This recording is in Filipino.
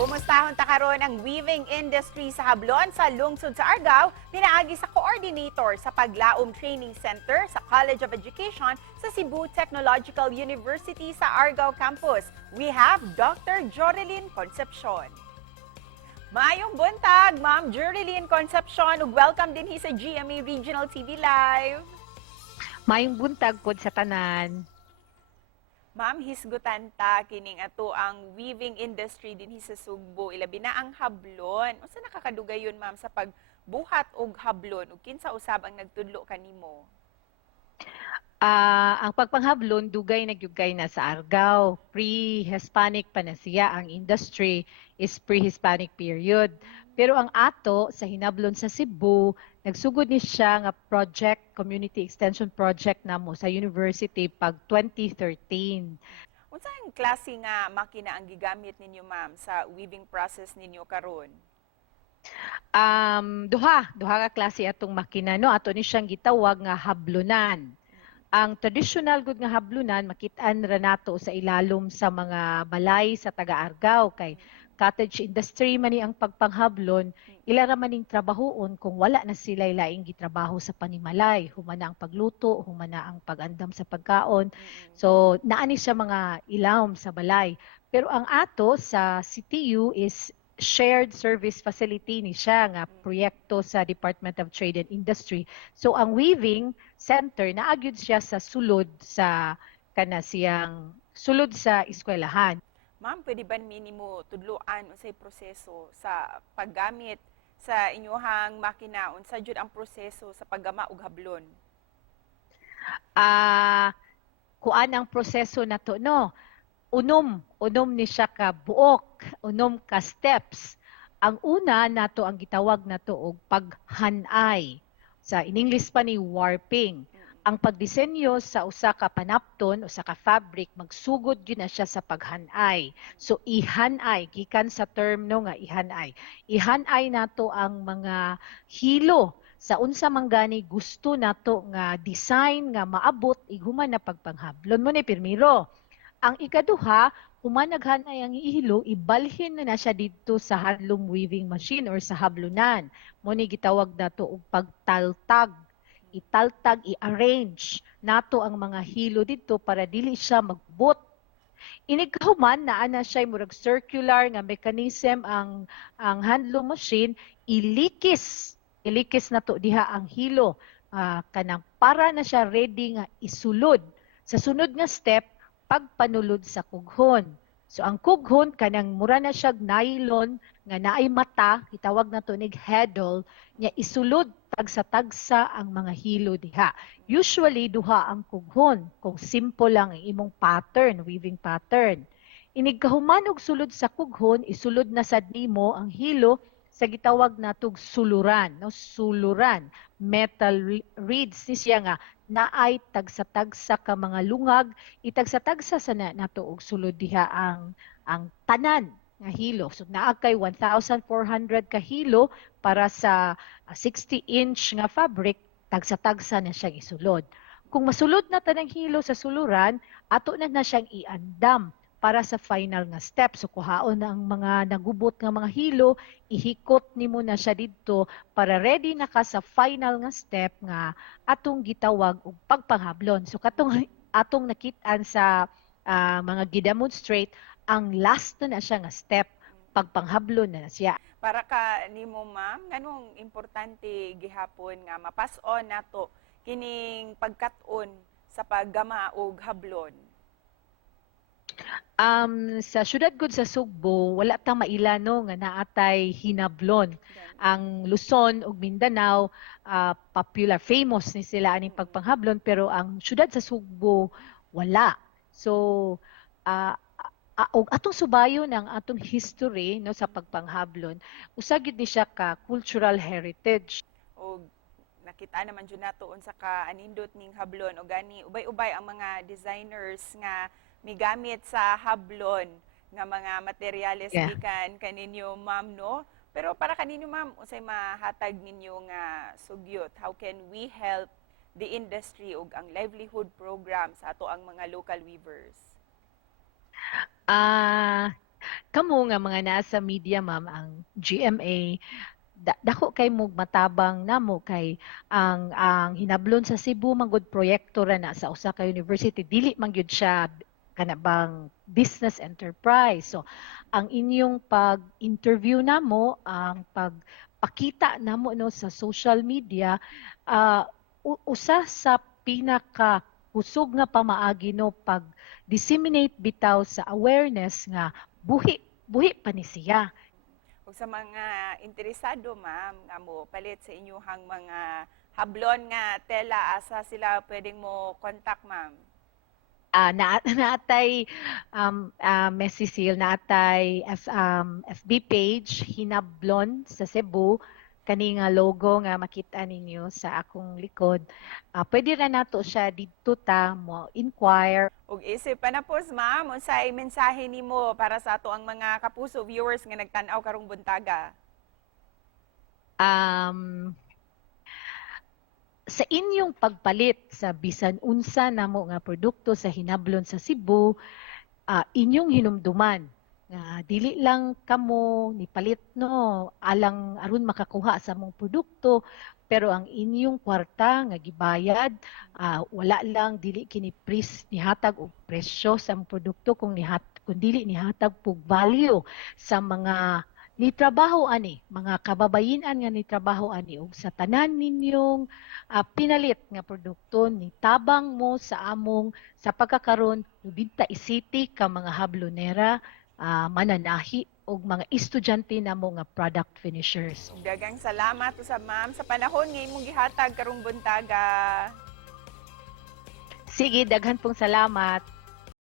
Kumustahon ta karon ang weaving industry sa Hablon sa lungsod sa Argao, pinaagi sa coordinator sa Paglaom Training Center sa College of Education sa Cebu Technological University sa Argao campus. We have Dr. Joreline Concepcion. Maayong buntag, Ma'am Joreline Concepcion, ug welcome din sa GMA Regional TV Live. Maayong buntag pod sa tanan. Ma'am, hisgutan ta kining ato ang weaving industry din sa Sugbo, ilabi na ang hablon. Unsa nakakadugayon, ma'am, sa pagbuhat og hablon ug kinsa usab ang nagtudlo kanimo? Ang pagpanghablon dugay nagyugay na sa Argao. Pre-Hispanic pa na siya. Ang industry is pre-Hispanic period. Pero ang ato sa hinablon sa Cebu, nagsugod ni siya nga project, community extension project namo sa university pag 2013. Unsa ang klase nga makina ang gigamit ninyo, ma'am, sa weaving process ninyo karon? Duha ka klase atong makina, no? Ato ni siyang gitawag nga hablunan. Ang traditional good nga hablunan makit-an ra nato sa ilalom sa mga balay sa taga-Argao kay cottage industry man ni ang pagpanghablon, ila ra maning trabahoon kung wala na sila laing gitrabaho sa panimalay, humana ang pagluto, humana ang pag-andam sa pagkaon. So naani siya mga ilawom sa balay. Pero ang ato sa CTU is shared service facility ni siya nga proyekto sa Department of Trade and Industry. So ang weaving center naagyud siya sa sulod sa kana siyang sulod sa eskwelahan. Ma'am, pwede ba minimo tudluan unsay proseso sa paggamit sa inyohang makina? Unsa jud ang proseso sa paggama og hablon? Kuan ang proseso nato, no? Unom ni siya ka buok, unom ka steps. Ang una nato ang gitawag nato og paghanay. Sa in English pa ni warping. Ang pagdisenyo sa usa ka panapton o sa ka fabric magsugod gyud na siya sa paghanay. So ihanay gikan sa term no nga ihanay. Ihanay nato ang mga hilo sa unsa man gani gusto nato nga design nga maabot iguman na pagpanghablon mo ni pirmiro. Ang ikaduha, human naghanay ang ihilo, ibalhin na siya dito sa handloom weaving machine or sa hablunan. Mo ni gitawag nato og pagtaltag. Italtag, i-arrange nato ang mga hilo dito para dili siya magbut. Inighuman naa na siya murag circular nga mechanism ang handloom machine ilikis nato diha ang hilo kanang para na siya ready nga isulod sa sunod nga step pagpanulod sa kughon. So ang kughon kanang mura na siya nylon nga naay mata, gitawag nato nig heddle, nya isulod tagsa-tagsa ang mga hilo diha. Usually duha ang kughon kung simple lang ang imong pattern, weaving pattern. Inig kahuman og sulod sa kughon, isulod na sad nimo ang hilo sa gitawag natog suluran, no? Suluran, metal reeds ni siya nga naay tagsa-tagsa ka mga lungag, itagsa-tagsa sa nato og sulod diha ang tanan nga hilo. So naa kay 1,400 ka hilo para sa 60-inch nga fabric, tagsa-tagsa na siyang isulod. Kung masulod na tanang hilo sa suluran, ato na siyang iandam para sa final nga step. So kuhaon na ang mga nagubot nga mga hilo, ihikot nimo na siya didto para ready na ka sa final nga step nga atong gitawag og pagpanghablon. So katong atong nakitaan sa mga gidemonstrate, ang last na siya nga step, pagpanghablon na siya. Para ka nimo, ma'am, nganong importante gihapon nga mapas-on nato kining pagkat-on sa paggama og hablon? Sa syudad gud sa Sugbo, wala ta mailano nga naatay hinablon. Ang Luzon ug Mindanao, popular, famous ni sila aning pagpanghablon, pero ang syudad sa Sugbo wala. So og atong subayon ang atong history no sa pagpanghablon, usa gyud ni siya ka cultural heritage. O nakita naman dyan nato unsa ka anindot ning hablon o gani ubay-ubay ang mga designers nga migamit sa hablon nga mga materyales gikan kaninyo, ma'am, no? Pero para kaninyo, ma'am, unsay mahatag ninyo nga sugyot? How can we help the industry ug ang livelihood program sa ato ang mga local weavers? Kamo nga mga nasa media ma'am, ang GMA, dako kay mo matabang namo kay ang hinablon sa Cebu manggod proyekto ra na sa usa ka university, dili man gyud siya kanabang business enterprise. So ang inyong pag-interview namo, ang pagpakita namo no sa social media, ah, usa sa pinaka kusog nga pamaagi no pag disseminate bitaw sa awareness nga buhi buhi pa ni siya. Ug sa mga interesado, ma'am, nga mo palit sa inyuhang mga hablon nga tela, asa sila pwedeng mo contact, ma'am? Naatay Messi Seal, naatay FB page Hinablon sa Cebu, kani nga logo nga makita ninyo sa akong likod. Pwede ra nato siya didto ta mo inquire. Ug isip pa na pos, ma'am, unsay mensahe nimo para sa ato ang mga kapuso viewers nga nagtan-aw karong buntaga? um, sa inyong pagpalit sa bisan unsa namo nga produkto sa hinablon sa Cebu, inyong hinumduman nga dili lang kamo ni palit no alang aron makakuha sa mong produkto, pero ang inyong kwarta nga gibayad, wala lang dili kini nihatag og presyo sa mong produkto kung dili nihatag pug value sa mga nitrabaho ani, mga kababayin-an nga nitrabaho ani, ug sa tanan ninyong pinalit nga produkto nitabang mo sa among sa pagkakaroon ubinta isiti ka mga hablonera, mananahi ug mga estudyante namo nga product finishers. Ug daghang salamat sa ma'am sa panahon nga imong gihatag karong buntaga. Sige, daghan pong salamat.